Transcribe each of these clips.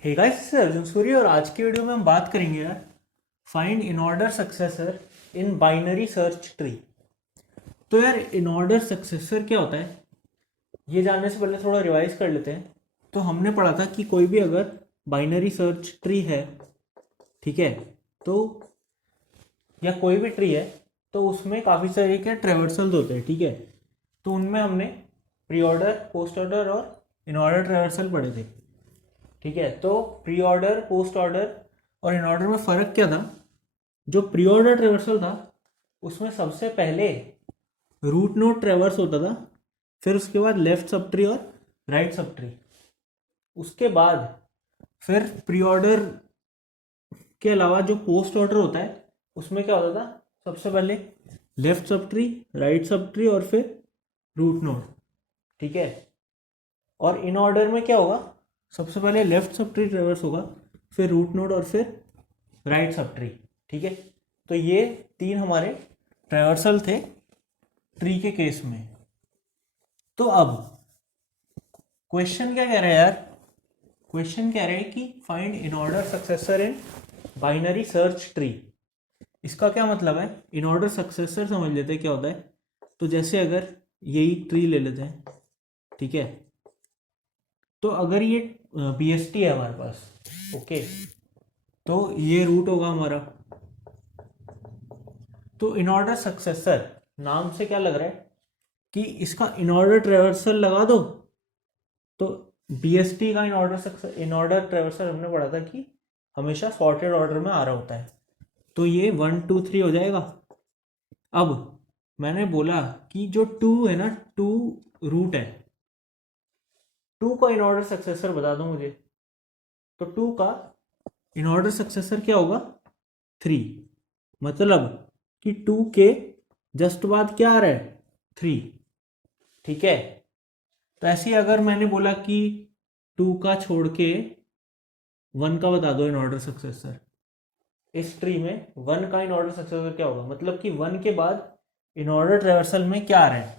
Hey guys, this is Arjun Suri और आज की वीडियो में हम बात करेंगे यार find in order successor in binary search tree. तो यार इन ऑर्डर सक्सेसर क्या होता है ये जानने से पहले थोड़ा रिवाइज कर लेते हैं। तो हमने पढ़ा था कि कोई भी अगर बाइनरी सर्च ट्री है, ठीक है, तो या कोई भी ट्री है तो उसमें काफ़ी सारे के ट्रेवर्सल्स होते हैं, ठीक है। तो उनमें हमने प्री ऑर्डर, पोस्ट ऑर्डर और इन ऑर्डर ट्रेवर्सल पढ़े थे, ठीक है। तो प्री ऑर्डर, पोस्ट ऑर्डर और इन ऑर्डर में फ़र्क क्या था? जो प्री ऑर्डर ट्रेवर्सल था उसमें सबसे पहले रूट नोड ट्रेवर्स होता था, फिर उसके बाद लेफ्ट सब ट्री और राइट सब ट्री। उसके बाद फिर प्री ऑर्डर के अलावा जो पोस्ट ऑर्डर होता है उसमें क्या होता था? सबसे पहले left sub tree, right sub tree और फिर रूट नोड, ठीक है। और इन ऑर्डर में क्या होगा? सबसे पहले लेफ्ट सब ट्री ट्रेवर्स होगा, फिर रूट नोड और फिर राइट सब ट्री, ठीक है। तो ये तीन हमारे ट्रेवर्सल थे ट्री के केस में। तो अब क्वेश्चन क्या कह रहा है यार? क्वेश्चन कह रहे हैं कि find in order successor in binary search tree. इसका क्या मतलब है? इन ऑर्डर सक्सेसर समझ लेते हैं क्या होता है। तो जैसे अगर यही ट्री ले लेते हैं, ठीक है, तो अगर ये BST है हमारे पास, ओके, तो ये रूट होगा हमारा। तो इन ऑर्डर सक्सेसर नाम से क्या लग रहा है कि इसका इन ऑर्डर ट्रेवर्सल लगा दो। तो BST का इन ऑर्डर ट्रेवर्सल हमने पढ़ा था कि हमेशा सॉर्टेड ऑर्डर में आ रहा होता है। तो ये 1 2 3 हो जाएगा। अब मैंने बोला कि जो 2 है ना, 2 रूट है, 2 का इन ऑर्डर सक्सेसर बता दो मुझे। तो 2 का इन ऑर्डर सक्सेसर क्या होगा? 3। मतलब कि 2 के जस्ट बाद क्या आ रहा है? 3, ठीक है। तो ऐसे ही अगर मैंने बोला कि 2 का छोड़ के 1 का बता दो इन ऑर्डर सक्सेसर, इस ट्री में 1 का इन ऑर्डर सक्सेसर क्या होगा? मतलब कि 1 के बाद इन ऑर्डर ट्रेवर्सल में क्या आ रहा है?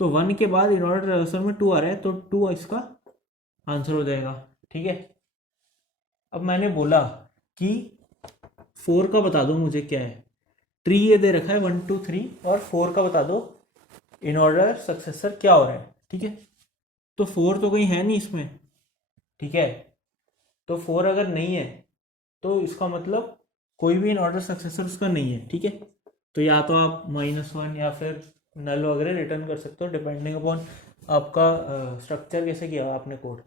तो 1 के बाद इन ऑर्डर ट्रेवर्सल में 2 आ रहा है, तो 2 इसका आंसर हो जाएगा, ठीक है। अब मैंने बोला कि 4 का बता दो मुझे क्या है। ट्री ये दे रखा है 1 2 3 और 4 का बता दो इन ऑर्डर सक्सेसर क्या हो रहा है, ठीक है। तो 4 तो कहीं है नहीं इसमें, ठीक है। तो 4 अगर नहीं है तो इसका मतलब कोई भी इन ऑर्डर सक्सेसर उसका नहीं है, ठीक है। तो या तो आप -1 या फिर नल वगैरह रिटर्न कर सकते हो डिपेंडिंग अपॉन आपका स्ट्रक्चर कैसे किया हुआ आपने कोड,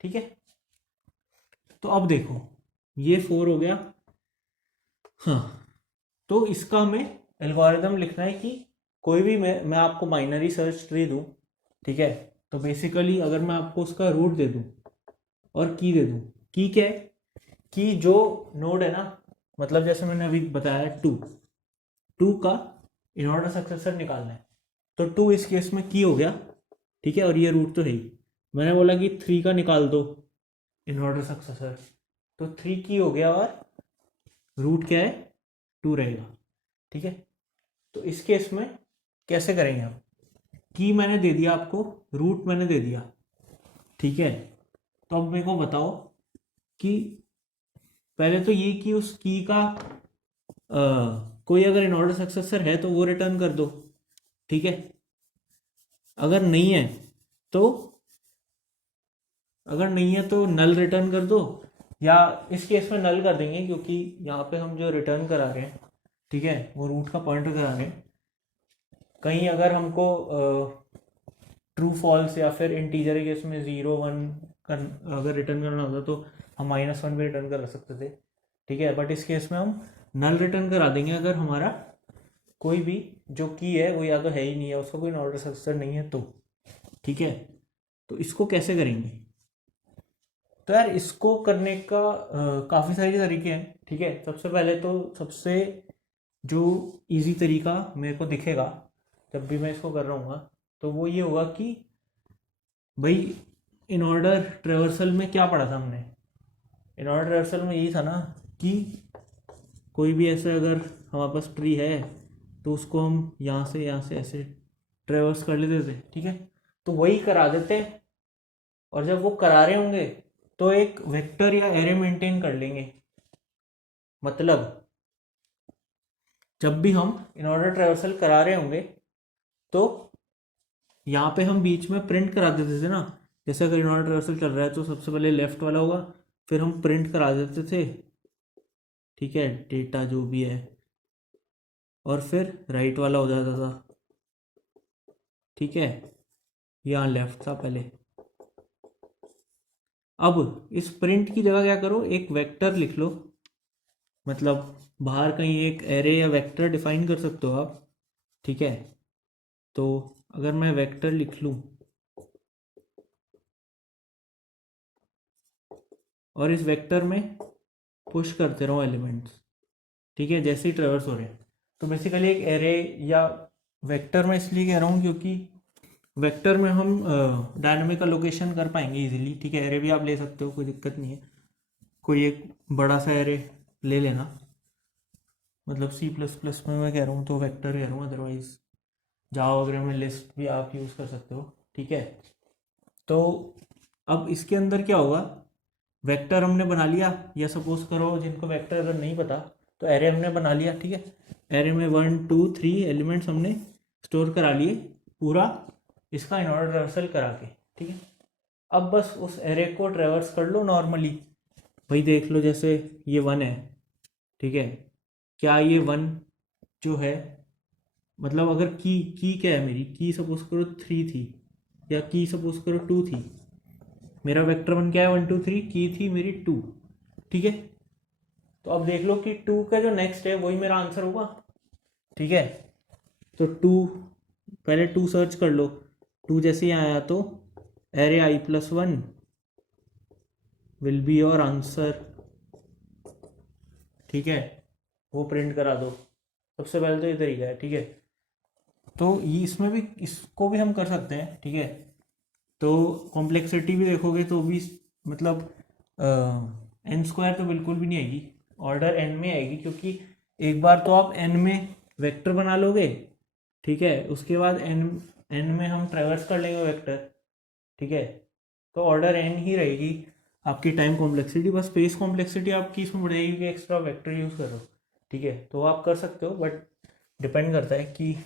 ठीक है। तो अब देखो ये 4 हो गया। हाँ, तो इसका हमें एल्गोरिदम लिखना है कि कोई भी मैं आपको बाइनरी सर्च ट्री दूँ, ठीक है। तो बेसिकली अगर मैं आपको उसका रूट दे दूँ और की दे दूँ, की क्या है कि जो नोड है ना, मतलब जैसे मैंने अभी बताया 2 का इन ऑर्डर सक्सेसर निकालना है। तो 2 इस केस में की हो गया, ठीक है, और ये रूट तो है ही। मैंने बोला कि 3 का निकाल दो इन ऑर्डर सक्सेसर, तो 3 की हो गया और रूट क्या है? 2 रहेगा, ठीक है। तो इस केस में कैसे करेंगे हम? की मैंने दे दिया आपको, रूट मैंने दे दिया, ठीक है। तो अब मेरे को बताओ कि पहले तो ये कि उस की का कोई अगर इन ऑर्डर सक्सेसर है तो वो रिटर्न कर दो, ठीक है। अगर नहीं है तो नल रिटर्न कर दो, या इस केस में नल कर देंगे क्योंकि यहाँ पे हम जो रिटर्न करा रहे हैं, ठीक है, वो रूट का पॉइंटर करा रहे हैं। कहीं अगर हमको ट्रू फॉल्स या फिर इंटीजर के केस में 0 1 अगर रिटर्न करना होता तो हम -1 भी रिटर्न कर सकते थे, ठीक है। बट इस केस में हम नल रिटर्न करा देंगे अगर हमारा कोई भी जो की है वो या तो है ही नहीं है, उसका कोई ऑर्डर सक्सेसर नहीं है तो, ठीक है। तो इसको कैसे करेंगे? तो यार इसको करने का काफ़ी सारे तरीके हैं, ठीक है। सबसे पहले तो सबसे जो इजी तरीका मेरे को दिखेगा जब भी मैं इसको कर रहा हूँ तो वो ये होगा कि भाई इन ऑर्डर ट्रेवर्सल में क्या पढ़ा था हमने? इन ऑर्डर ट्रेवर्सल में यही था ना कि कोई भी ऐसे अगर हमारे पास ट्री है तो उसको हम यहाँ से ऐसे ट्रेवर्स कर लेते थे, ठीक है। तो वही करा देते, और जब वो करा रहे होंगे तो एक वेक्टर या एरे मेंटेन कर लेंगे। मतलब जब भी हम इन ऑर्डर ट्रेवर्सल करा रहे होंगे तो यहाँ पे हम बीच में प्रिंट करा देते थे ना, जैसे अगर इन ऑर्डर ट्रेवर्सल चल रहा है तो सबसे पहले लेफ्ट वाला होगा, फिर हम प्रिंट करा देते थे, ठीक है, डेटा जो भी है, और फिर राइट वाला हो जाता था, ठीक है, यहाँ लेफ्ट था पहले। अब इस प्रिंट की जगह क्या करो, एक वेक्टर लिख लो, मतलब बाहर कहीं एक एरे या वेक्टर डिफाइन कर सकते हो आप, ठीक है। तो अगर मैं वेक्टर लिख लूँ और इस वेक्टर में पुश करते रहो एलिमेंट्स, ठीक है, जैसे ही ट्रेवर्स हो रहे हैं, तो बेसिकली एक एरे या वेक्टर में इसलिए कह रहा हूँ क्योंकि वेक्टर में हम डायनामिक लोकेशन कर पाएंगे इजीली, ठीक है। एरे भी आप ले सकते हो, कोई दिक्कत नहीं है, कोई एक बड़ा सा एरे ले लेना, मतलब C++ में मैं कह रहा हूँ तो वेक्टर कह रहा हूँ, अदरवाइज जावा वगैरह में लिस्ट भी आप यूज़ कर सकते हो, ठीक है। तो अब इसके अंदर क्या होगा, वेक्टर हमने बना लिया, या सपोज करो जिनको वेक्टर अगर नहीं पता तो एरे हमने बना लिया, ठीक है। एरे में 1 2 3 एलिमेंट्स हमने स्टोर करा लिए पूरा, इसका इन ऑर्डर ट्रेवर्सल करा के, ठीक है। अब बस उस एरे को ट्रेवर्स कर लो नॉर्मली, भाई देख लो जैसे ये 1 है, ठीक है, क्या ये 1 जो है, मतलब अगर की क्या है मेरी, की सपोज करो 3 थी, या की सपोज करो 2 थी, मेरा वेक्टर 1 क्या है, 1 2 3, की थी मेरी 2, ठीक है। तो अब देख लो कि 2 का जो नेक्स्ट है वही मेरा आंसर होगा, ठीक है। तो 2, पहले 2 सर्च कर लो, 2 जैसे ही आया तो array i+1 will be your answer, ठीक है, वो प्रिंट करा दो। सबसे पहले तो ये तरीका है, ठीक है। तो ये इसमें भी, इसको भी हम कर सकते हैं, ठीक है। तो कॉम्प्लेक्सिटी भी देखोगे तो भी मतलब n² तो बिल्कुल भी नहीं आएगी, ऑर्डर n में आएगी, क्योंकि एक बार तो आप n में वेक्टर बना लोगे, ठीक है, उसके बाद n में हम ट्रेवर्स कर लेंगे वेक्टर, ठीक है। तो ऑर्डर n ही रहेगी आपकी टाइम कॉम्प्लेक्सिटी, बस स्पेस कॉम्प्लेक्सिटी आपकी इसमें बढ़ जाएगी कि एक्स्ट्रा वेक्टर यूज़ करो, ठीक है। तो आप कर सकते हो, बट डिपेंड करता है कि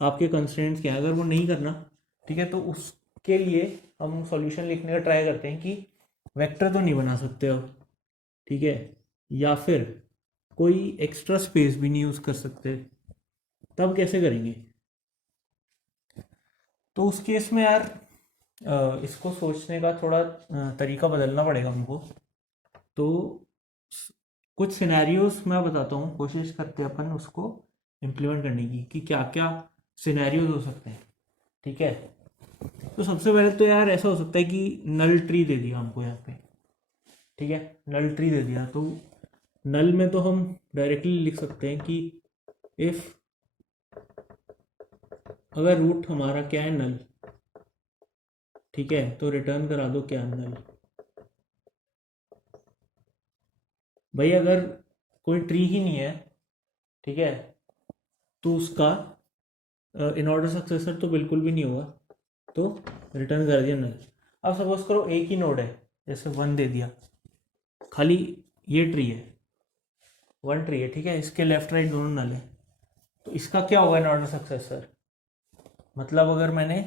आपके कंस्ट्रेंट्स क्या है। अगर वो नहीं करना, ठीक है, तो उसके लिए हम सॉल्यूशन लिखने का ट्राई करते हैं कि वेक्टर तो नहीं बना सकते हो, ठीक है, या फिर कोई एक्स्ट्रा स्पेस भी नहीं यूज़ कर सकते, तब कैसे करेंगे। तो उस केस में यार इसको सोचने का थोड़ा तरीका बदलना पड़ेगा हमको। तो कुछ सिनेरियोज मैं बताता हूँ, कोशिश करते हैं अपन उसको इम्प्लीमेंट करने की कि क्या क्या सिनेरियोज हो सकते हैं, ठीक है। तो सबसे पहले तो यार ऐसा हो सकता है कि नल ट्री दे दिया हमको यहाँ पे, ठीक है, नल ट्री दे दिया, तो नल में तो हम डायरेक्टली लिख सकते हैं कि इफ, अगर रूट हमारा क्या है, नल, ठीक है, तो रिटर्न करा दो क्या, नल। भाई अगर कोई ट्री ही नहीं है, ठीक है, तो उसका इन ऑर्डर सक्सेसर तो बिल्कुल भी नहीं होगा, तो रिटर्न कर दिया नल। अब सपोज करो एक ही नोड है, जैसे 1 दे दिया, खाली ये ट्री है, 1 ट्री है, ठीक है, इसके लेफ्ट राइट दोनों नल है, तो इसका क्या होगा इन ऑर्डर सक्सेसर, मतलब अगर मैंने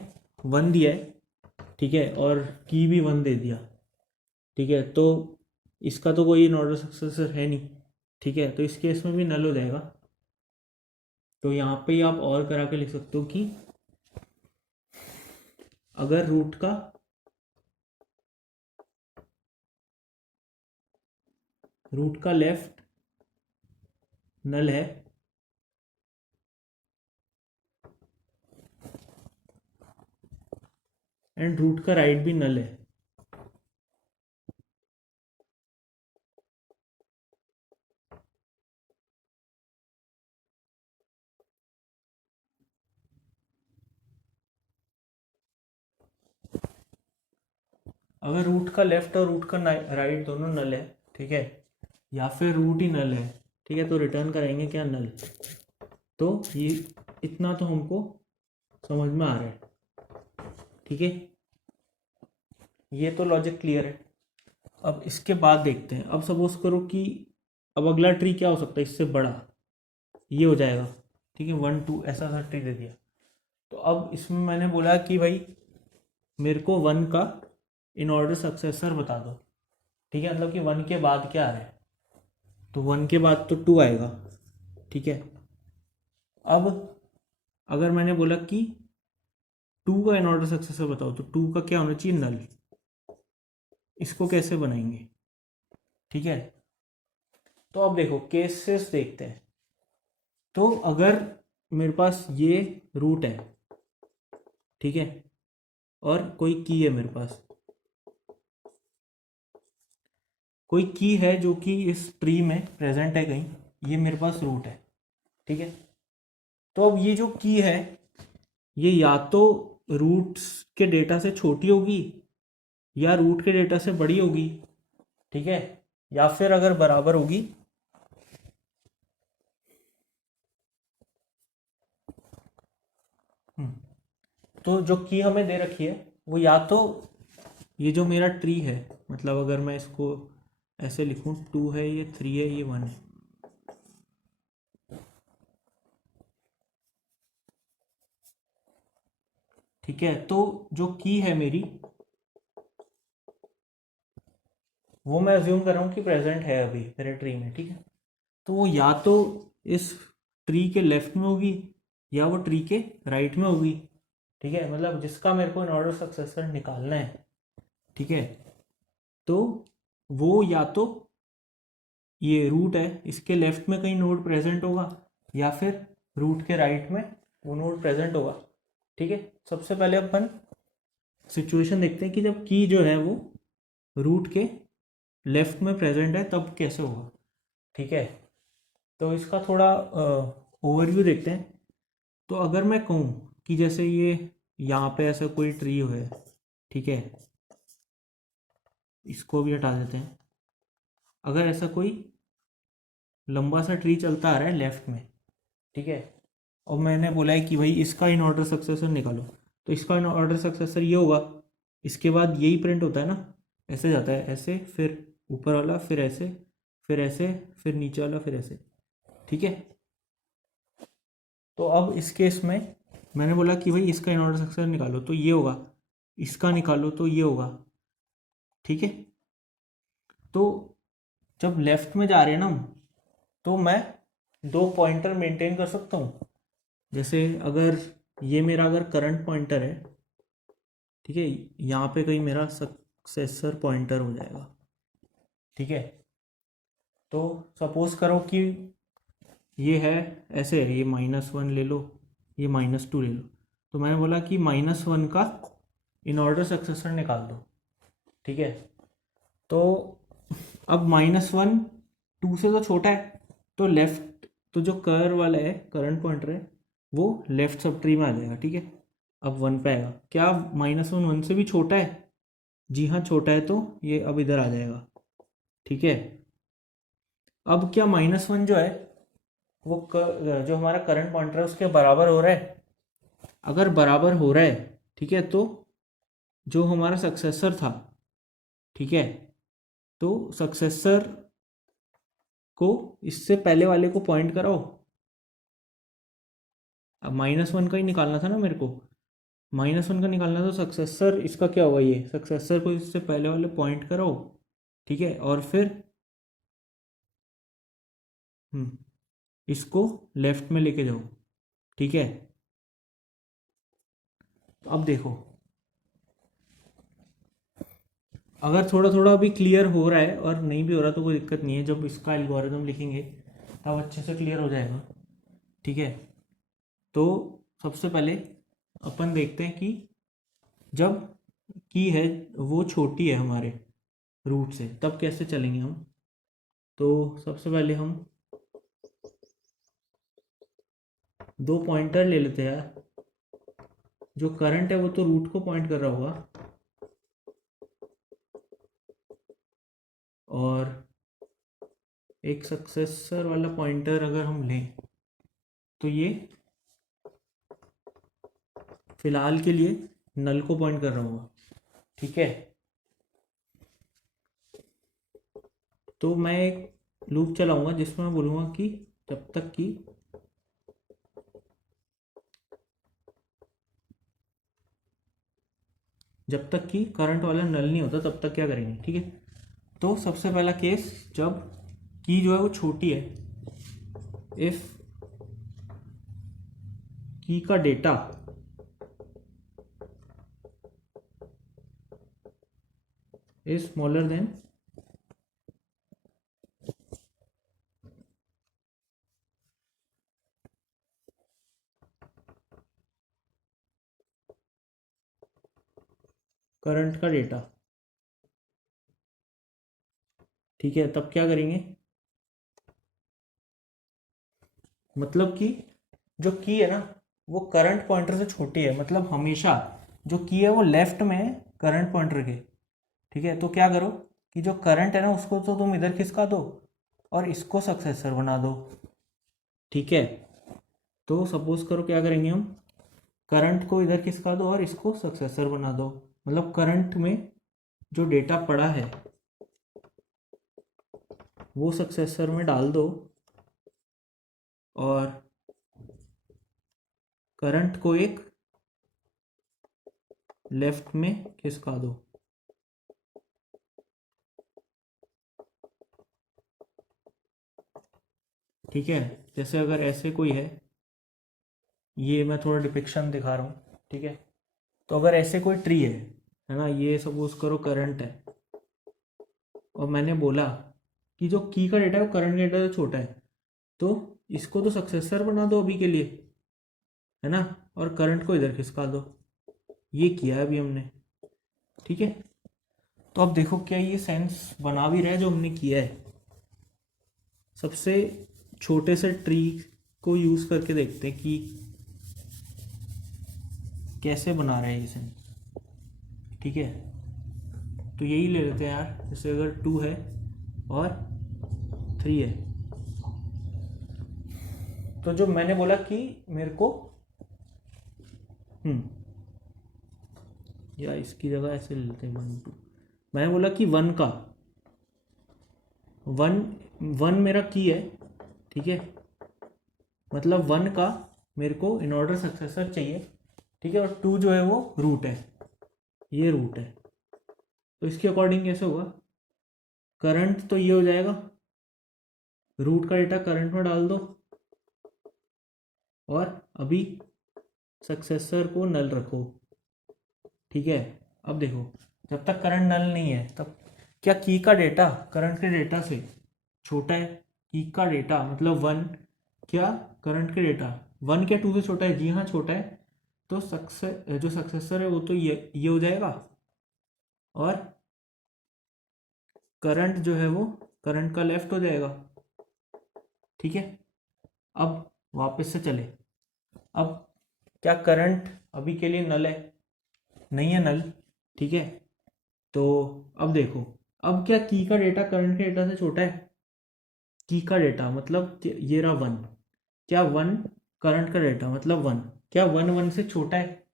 1 दिया है, ठीक है, और की भी 1 दे दिया, ठीक है, तो इसका तो कोई इन ऑर्डर सक्सेसर है नहीं, ठीक है, तो इस केस में भी नल हो जाएगा। तो यहाँ पे ही आप और करा के लिख सकते हो कि अगर रूट का लेफ्ट नल है, एंड रूट का राइट भी नल है, अगर रूट का लेफ्ट और रूट का राइट दोनों नल है, ठीक है, या फिर रूट ही नल है, ठीक है, तो रिटर्न करेंगे क्या, नल। तो ये इतना तो हमको समझ में आ रहा है, ठीक है, ये तो लॉजिक क्लियर है। अब इसके बाद देखते हैं। अब सपोज करो कि अब अगला ट्री क्या हो सकता है इससे बड़ा, ये हो जाएगा, ठीक है, 1 2 ऐसा सा ट्री दे दिया। तो अब इसमें मैंने बोला कि भाई मेरे को 1 का इन ऑर्डर सक्सेसर बता दो, ठीक है, मतलब कि 1 के बाद क्या आ रहा है, तो 1 के बाद तो 2 आएगा, ठीक है। अब अगर मैंने बोला कि 2 का इन ऑर्डर सक्सेसर बताओ, तो 2 का क्या होना चाहिए, नल। इसको कैसे बनाएंगे, ठीक है। तो अब देखो केसेस देखते हैं। तो अगर मेरे पास ये रूट है, ठीक है, और कोई की है मेरे पास, कोई की है जो कि इस ट्री में प्रेजेंट है कहीं, ये मेरे पास रूट है, ठीक है। तो अब ये जो की है ये या तो रूट्स के डेटा से छोटी होगी या रूट के डेटा से बड़ी होगी, ठीक है, या फिर अगर बराबर होगी तो जो की हमें दे रखी है वो या तो ये जो मेरा ट्री है, मतलब अगर मैं इसको ऐसे लिखूं, 2 है, ये 3 है, ये 1 है, ठीक है। तो जो की है मेरी वो मैं अज्यूम कर रहा हूँ कि प्रेजेंट है अभी मेरे ट्री में, ठीक है। तो वो या तो इस ट्री के लेफ्ट में होगी या वो ट्री के राइट में होगी, ठीक है, मतलब जिसका मेरे को इन ऑर्डर सक्सेसर निकालना है, ठीक है। तो वो या तो ये रूट है इसके लेफ्ट में कहीं नोड प्रेजेंट होगा या फिर रूट के राइट में वो नोड प्रेजेंट होगा, ठीक है। सबसे पहले अपन सिचुएशन देखते हैं कि जब की जो है वो रूट के लेफ्ट में प्रेजेंट है तब कैसे होगा, ठीक है। तो इसका थोड़ा ओवरव्यू देखते हैं। तो अगर मैं कहूँ कि जैसे ये यहाँ पे ऐसा कोई ट्री है, ठीक है, इसको भी हटा देते हैं। अगर ऐसा कोई लंबा सा ट्री चलता आ रहा है लेफ्ट में, ठीक है, और मैंने बोला है कि भाई इसका इन ऑर्डर सक्सेसर निकालो, तो इसका इन ऑर्डर सक्सेसर ये होगा, इसके बाद यही प्रिंट होता है ना, ऐसे जाता है, ऐसे, फिर ऊपर वाला, फिर ऐसे, फिर ऐसे, फिर नीचे वाला, फिर ऐसे, ठीक है। तो अब इस केस में मैंने बोला कि भाई इसका इन ऑर्डर सक्सेसर निकालो तो ये होगा, इसका निकालो तो ये होगा, ठीक है। तो जब लेफ्ट में जा रहे हैं ना हम, तो मैं 2 पॉइंटर मेंटेन कर सकता हूँ। जैसे अगर ये मेरा अगर करंट पॉइंटर है, ठीक है, यहाँ पे कहीं मेरा सक्सेसर पॉइंटर हो जाएगा, ठीक है। तो सपोज करो कि ये है ऐसे है, ये -1 ले लो, ये -2 ले लो। तो मैंने बोला कि -1 का इन ऑर्डर सक्सेसर निकाल दो, ठीक है। तो अब -1 2 से तो छोटा है, तो लेफ्ट, तो जो कर वाला है करंट पॉइंटर है वो लेफ्ट सब ट्री में आ जाएगा, ठीक है। अब 1 पे आएगा, क्या -1 1 से भी छोटा है, जी हाँ छोटा है, तो ये अब इधर आ जाएगा, ठीक है। अब क्या -1 जो है वो जो हमारा करंट पॉइंटर है उसके बराबर हो रहा है, अगर बराबर हो रहा है, ठीक है, तो जो हमारा सक्सेसर था, ठीक है, तो सक्सेसर को इससे पहले वाले को पॉइंट कराओ। अब -1 का ही निकालना था ना मेरे को, -1 का निकालना, तो सक्सेसर इसका क्या होगा, ये सक्सेसर को इससे पहले वाले पॉइंट कराओ, ठीक है, और फिर इसको लेफ्ट में लेके जाओ, ठीक है। तो अब देखो अगर थोड़ा थोड़ा अभी क्लियर हो रहा है और नहीं भी हो रहा तो कोई दिक्कत नहीं है, जब इसका एल्गोरिदम लिखेंगे तब अच्छे से क्लियर हो जाएगा, ठीक है। तो सबसे पहले अपन देखते हैं कि जब की है वो छोटी है हमारे रूट से तब कैसे चलेंगे हम। तो सबसे पहले हम 2 पॉइंटर ले लेते हैं यार। जो करंट है वो तो रूट को पॉइंट कर रहा होगा, और एक सक्सेसर वाला पॉइंटर अगर हम लें तो ये फिलहाल के लिए नल को पॉइंट कर रहा होगा, ठीक है। तो मैं एक लूप चलाऊंगा जिसमें मैं बोलूँगा कि जब तक कि करंट वाला नल नहीं होता तब तक क्या करेंगे, ठीक है। तो सबसे पहला केस, जब की जो है वो छोटी है, इफ की का data is smaller than current का डेटा, ठीक है, तब क्या करेंगे, मतलब कि जो की है ना वो करंट पॉइंटर से छोटी है, मतलब हमेशा जो की है वो लेफ्ट में है करंट पॉइंटर के, ठीक है। तो क्या करो कि जो करंट है ना उसको तो तुम इधर खिसका दो और इसको सक्सेसर बना दो, ठीक है। तो सपोज करो क्या करेंगे हम, करंट को इधर खिसका दो और इसको सक्सेसर बना दो, मतलब करंट में जो डेटा पड़ा है वो सक्सेसर में डाल दो और करंट को एक लेफ्ट में खिसका दो, ठीक है। जैसे अगर ऐसे कोई है, ये मैं थोड़ा डिपिक्शन दिखा रहा हूँ, ठीक है। तो अगर ऐसे कोई ट्री है ना, ये सपोज करो करंट है, और मैंने बोला कि जो की का डेटा है वो करंट का डेटा से छोटा है, तो इसको तो सक्सेसर बना दो अभी के लिए, है ना, और करंट को इधर खिसका दो। ये किया है अभी हमने, ठीक है। तो अब देखो क्या ये सेंस बना भी रहा है जो हमने किया है। सबसे छोटे से ट्री को यूज करके देखते हैं कि कैसे बना रहा है ये सेंस, ठीक है। तो यही ले लेते हैं यार, जैसे अगर 2 है और 3 है, तो जो मैंने बोला कि मेरे को या इसकी जगह ऐसे ले लेते हैं 1 2, मैंने बोला कि 1 मेरा की है, ठीक है, मतलब 1 का मेरे को इन ऑर्डर सक्सेसर चाहिए, ठीक है, और 2 जो है वो रूट है, ये रूट है। तो इसके अकॉर्डिंग कैसे होगा, करंट तो ये हो जाएगा, रूट का डेटा करंट में डाल दो और अभी सक्सेसर को नल रखो, ठीक है। अब देखो, जब तक करंट नल नहीं है तब क्या की का डेटा करंट के डेटा से छोटा है, की का डेटा मतलब 1 क्या करंट के डेटा 1 क्या 2 से छोटा है, जी हाँ छोटा है। तो जो सक्सेसर है वो तो ये हो जाएगा, और करंट जो है वो करंट का लेफ्ट हो जाएगा, ठीक है। अब वापस से चले, अब क्या करंट अभी के लिए नल है, नहीं है नल, ठीक है। तो अब देखो, अब क्या की का डेटा करंट के डेटा से छोटा है, की का डेटा मतलब ये रहा 1, क्या 1 करंट का डेटा मतलब 1, क्या 1 से छोटा है,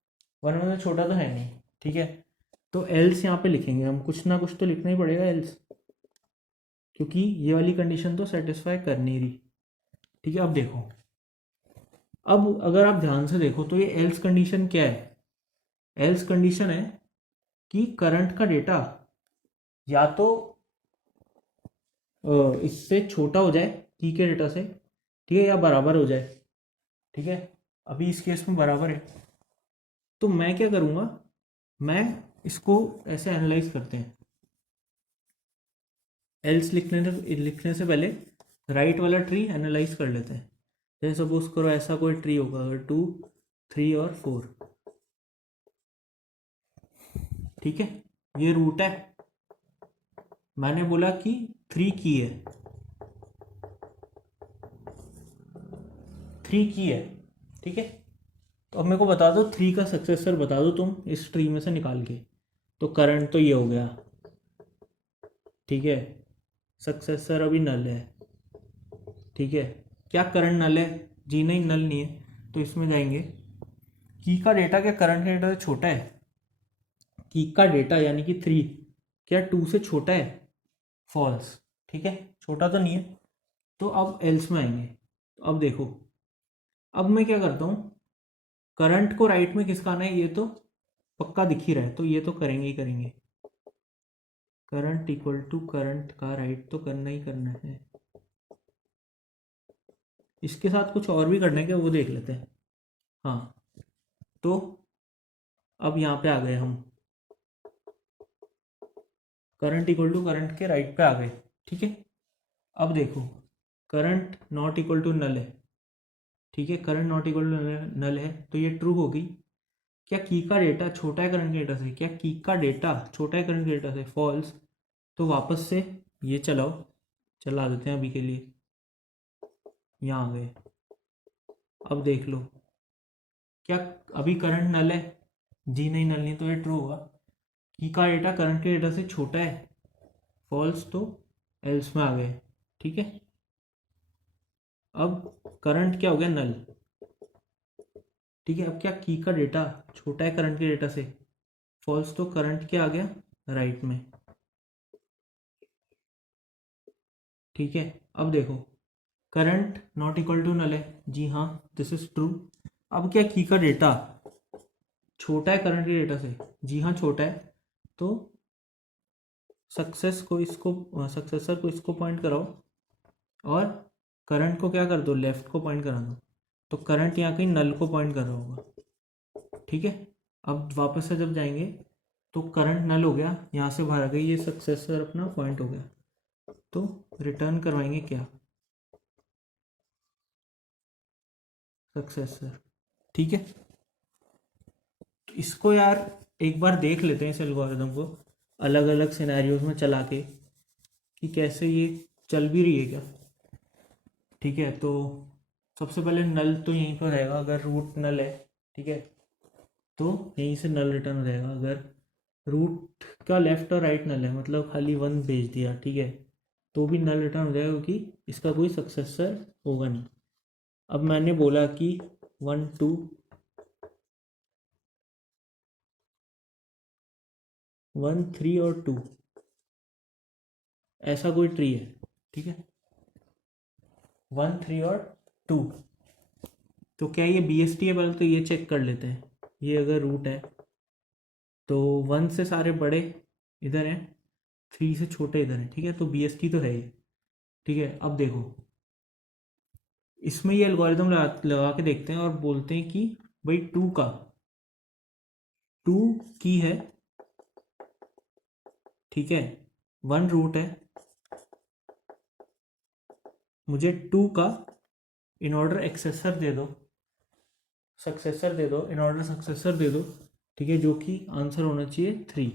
1 से छोटा तो है नहीं, ठीक है। तो एल्स यहाँ पे लिखेंगे हम, कुछ ना कुछ तो लिखना ही पड़ेगा एल्स, क्योंकि ये वाली कंडीशन तो सेटिस्फाई कर नहीं रही, ठीक है। अब देखो, अब अगर आप ध्यान से देखो तो ये एल्स कंडीशन क्या है, एल्स कंडीशन है कि करंट का डेटा या तो इससे छोटा हो जाए की के डेटा से, ठीक है, या बराबर हो जाए, ठीक है। अभी इस केस में बराबर है, तो मैं क्या करूँगा, मैं इसको ऐसे एनालाइज करते हैं, एल्स लिखने से पहले राइट वाला ट्री एनालाइज कर लेते हैं। जैसे सपोज करो ऐसा कोई ट्री होगा, अगर 2 3 और 4, ठीक है, ये रूट है, मैंने बोला कि 3 की है, 3 की है, ठीक है। तो अब मेरे को बता दो 3 का सक्सेसर बता दो तुम इस ट्री में से निकाल के, तो करंट तो ये हो गया, ठीक है, सक्सेसर अभी नल है, ठीक है। क्या करंट नल है, जी नहीं नल नहीं है, तो इसमें जाएंगे, की का डेटा क्या करंट के डेटा से छोटा है, की का डेटा यानी कि 3 क्या 2 से छोटा है, फॉल्स, ठीक है, छोटा तो नहीं है। तो अब एल्स में आएंगे। तो अब देखो, अब मैं क्या करता हूँ, करंट को राइट में किसका आना है ये तो पक्का दिख ही रहा है, तो ये तो करेंगे ही करेंगे। करंट इक्वल टू करंट का राइट तो करना ही करना है। इसके साथ कुछ और भी करना है क्या, वो देख लेते हैं। हाँ, तो अब यहाँ पे आ गए हम, करंट इक्वल टू करंट के राइट पे आ गए। ठीक है, अब देखो, current not equal to null है। ठीक है, current not equal to null है, तो ये ट्रू होगी। क्या की का डेटा छोटा है करंट के डेटा से, क्या की का डेटा छोटा है करंट के डेटा से, फॉल्स। तो वापस से ये चलाओ, चला देते हैं अभी के लिए, यहाँ आ गए। अब देख लो, क्या अभी करंट नल है, जी नहीं नल नहीं, तो ये ट्रू होगा। की का डेटा करंट के डेटा से छोटा है, फॉल्स, तो एल्स में आ गए। ठीक है, अब करंट क्या हो गया, नल। ठीक है, अब क्या की का डेटा छोटा है करंट के डेटा से, फॉल्स, तो करंट क्या आ गया, राइट में। ठीक है, अब देखो, current not equal to null है, जी हाँ, दिस इज ट्रू। अब क्या की का डेटा छोटा है करंट के डेटा से, जी हाँ छोटा है, तो सक्सेसर को इसको पॉइंट कराओ, और करंट को क्या कर दो, लेफ्ट को पॉइंट करा दो। तो करंट यहाँ कहीं नल को पॉइंट कर रहा होगा। ठीक है, अब वापस से जब जाएंगे तो करंट नल हो गया, यहाँ से बाहर आ गई, ये सक्सेसर अपना पॉइंट हो गया। तो रिटर्न करवाएंगे क्या, सक्सेसर। ठीक है, तो इसको यार एक बार देख लेते हैं, इस एल्गोरिदम को अलग अलग सिनेरियोज में चला के, कि कैसे ये चल भी रही है क्या। ठीक है, तो सबसे पहले नल तो यहीं पर रहेगा, अगर रूट नल है। ठीक है, तो यहीं से नल रिटर्न हो जाएगा। अगर रूट का लेफ्ट और राइट नल है, मतलब खाली वन भेज दिया, ठीक है, तो भी नल रिटर्न हो जाएगा, क्योंकि इसका कोई सक्सेसर होगा नहीं। अब मैंने बोला कि 1 2 1 3 और 2 ऐसा कोई ट्री है। ठीक है, 1 3 और 2, तो क्या ये बी एस टी है, पहले तो ये चेक कर लेते हैं। ये अगर रूट है तो 1 से सारे बड़े इधर हैं, 3 से छोटे इधर हैं। ठीक है, तो बी एस टी तो है ये। ठीक है, अब देखो, इसमें ये एल्गोरिदम लगा के देखते हैं और बोलते हैं कि भाई 2 की है। ठीक है, 1 रूट है, मुझे 2 का इन ऑर्डर एक्सेसर दे दो, सक्सेसर दे दो, इन ऑर्डर सक्सेसर दे दो। ठीक है, जो कि आंसर होना चाहिए 3।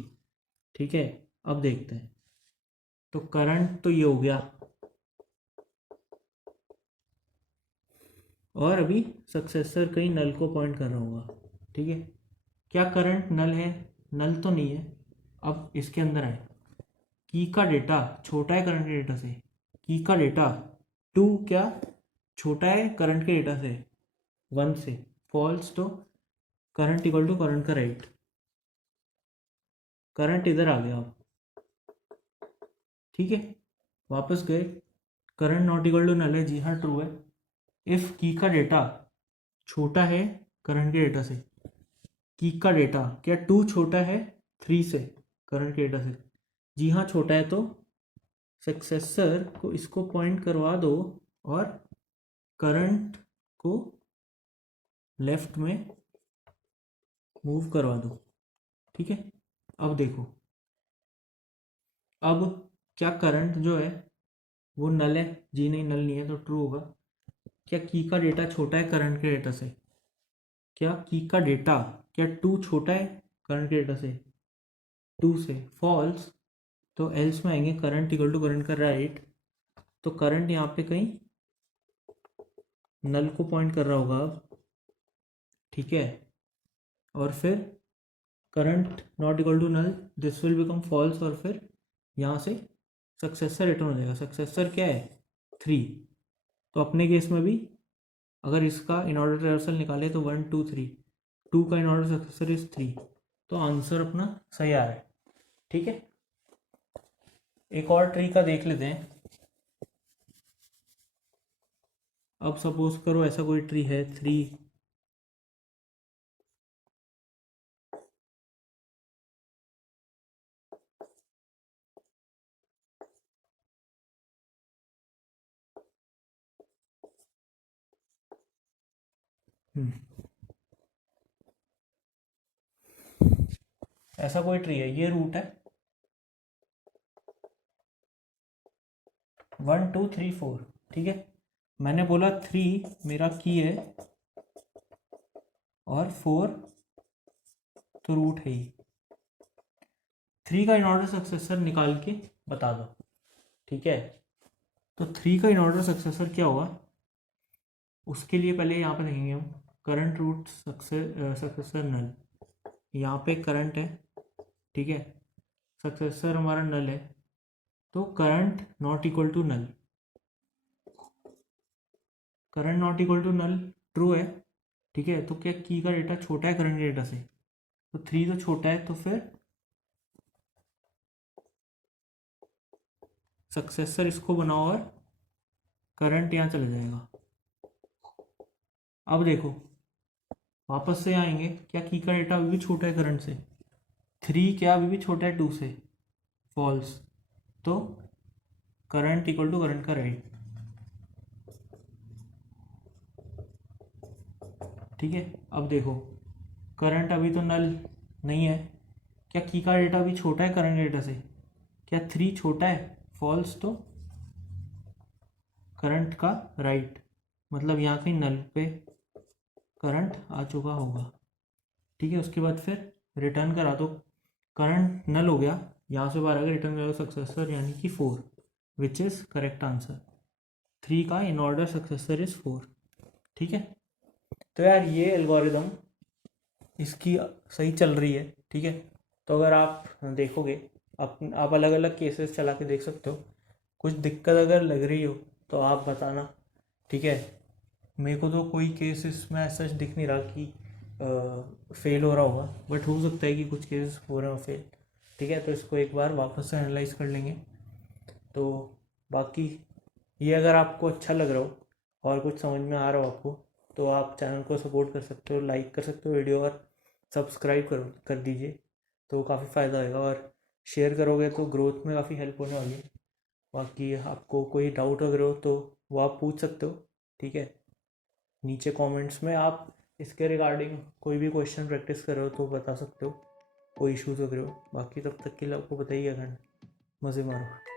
ठीक है, अब देखते हैं, तो करंट तो ये हो गया, और अभी सक्सेसर कहीं नल को पॉइंट कर रहा होगा। ठीक है, क्या करंट नल है, नल तो नहीं है। अब इसके अंदर आए, की का डेटा छोटा है करंट के डेटा से, की का डेटा 2 क्या छोटा है करंट के डेटा से, 1 से, फॉल्स, तो करंट इक्वल टू करंट का राइट। करंट इधर आ गया अब। ठीक है, वापस गए, current not equal to null है, जी हाँ ट्रू है। इफ की का डेटा छोटा है करंट के डेटा से, की का डेटा क्या 2 छोटा है 3 से करंट के डेटा से, जी हाँ छोटा है, तो सक्सेसर को इसको पॉइंट करवा दो और करंट को लेफ्ट में मूव करवा दो। ठीक है, अब देखो, अब क्या करंट जो है वो नल है, जी नहीं नल नहीं है, तो ट्रू होगा। क्या की का डेटा छोटा है करंट के डेटा से, क्या की का डेटा क्या 2 छोटा है करंट के डेटा से, 2 से, फॉल्स, तो एल्स में आएंगे, करंट इक्वल टू करंट का राइट। तो करंट यहाँ पे कहीं नल को पॉइंट कर रहा होगा अब। ठीक है, और फिर current not equal to null, this will become false, और फिर यहाँ से सक्सेसर रिटर्न हो जाएगा। सक्सेसर क्या है, 3। तो अपने केस में भी अगर इसका इन ऑर्डर रिवर्सल निकाले तो 1 2 3, 2 का इन ऑर्डर सक्सेसर इज 3, तो आंसर अपना सही आ रहा है। ठीक है, एक और ट्री का देख लेते हैं। अब सपोज करो ऐसा कोई ट्री है 3, ऐसा कोई ट्री है, ये रूट है 1 2 3 4, ठीक है। मैंने बोला 3 मेरा की है और 4 तो रूट है ही। 3 का इनऑर्डर सक्सेसर निकाल के बता दो, ठीक है। तो 3 का इनऑर्डर सक्सेसर क्या होगा, उसके लिए पहले यहाँ पे देखेंगे हम करंट रूट सक्सेसर नल। यहाँ पे करंट है, ठीक है, सक्सेसर हमारा नल है, तो current not equal to null, current not equal to null true है, ठीक है। तो क्या की का डेटा छोटा है करंट डेटा से, तो 3 तो छोटा है, तो फिर सक्सेसर इसको बनाओ और करंट यहाँ चला जाएगा। अब देखो वापस से आएंगे, क्या की का डेटा अभी भी छोटा है करंट से, 3 क्या अभी भी छोटा है 2 से, फॉल्स, तो करंट इक्वल टू करंट का राइट, ठीक है। अब देखो करंट अभी तो नल नहीं है, क्या की का डेटा अभी छोटा है करंट डेटा से, क्या 3 छोटा है, फॉल्स, तो करंट का राइट, मतलब यहाँ कहीं नल पे करंट आ चुका होगा, ठीक है। उसके बाद फिर रिटर्न करा दो, करंट नल हो गया, यहाँ से बाहर आकर रिटर्न करो सक्सेसर यानी कि 4, विच इज़ करेक्ट आंसर। 3 का इन ऑर्डर सक्सेसर इज 4, ठीक है। तो यार ये एल्गोरिदम इसकी सही चल रही है, ठीक है। तो अगर आप देखोगे, आप अलग अलग केसेस चला के देख सकते हो, कुछ दिक्कत अगर लग रही हो तो आप बताना, ठीक है। मेरे को तो कोई केस इसमें सच दिख नहीं रहा कि फेल हो रहा होगा, बट हो सकता है कि कुछ केसेस हो रहे हो फेल, ठीक है। तो इसको एक बार वापस से एनालाइज कर लेंगे। तो बाकी ये अगर आपको अच्छा लग रहा हो और कुछ समझ में आ रहा हो आपको, तो आप चैनल को सपोर्ट कर सकते हो, लाइक कर सकते हो वीडियो, और सब्सक्राइब कर दीजिए, तो काफ़ी फ़ायदा होगा। और शेयर करोगे तो ग्रोथ में काफ़ी हेल्प होने वाली है। बाकी आपको कोई डाउट अगर हो तो वो आप पूछ सकते हो, ठीक है। नीचे कमेंट्स में आप इसके रिगार्डिंग कोई भी क्वेश्चन प्रैक्टिस कर रहे हो तो बता सकते हो, कोई इश्यूज़ वगैरह हो। बाकी तब तक के लिए आपको बताइए, अगर मज़े मारो।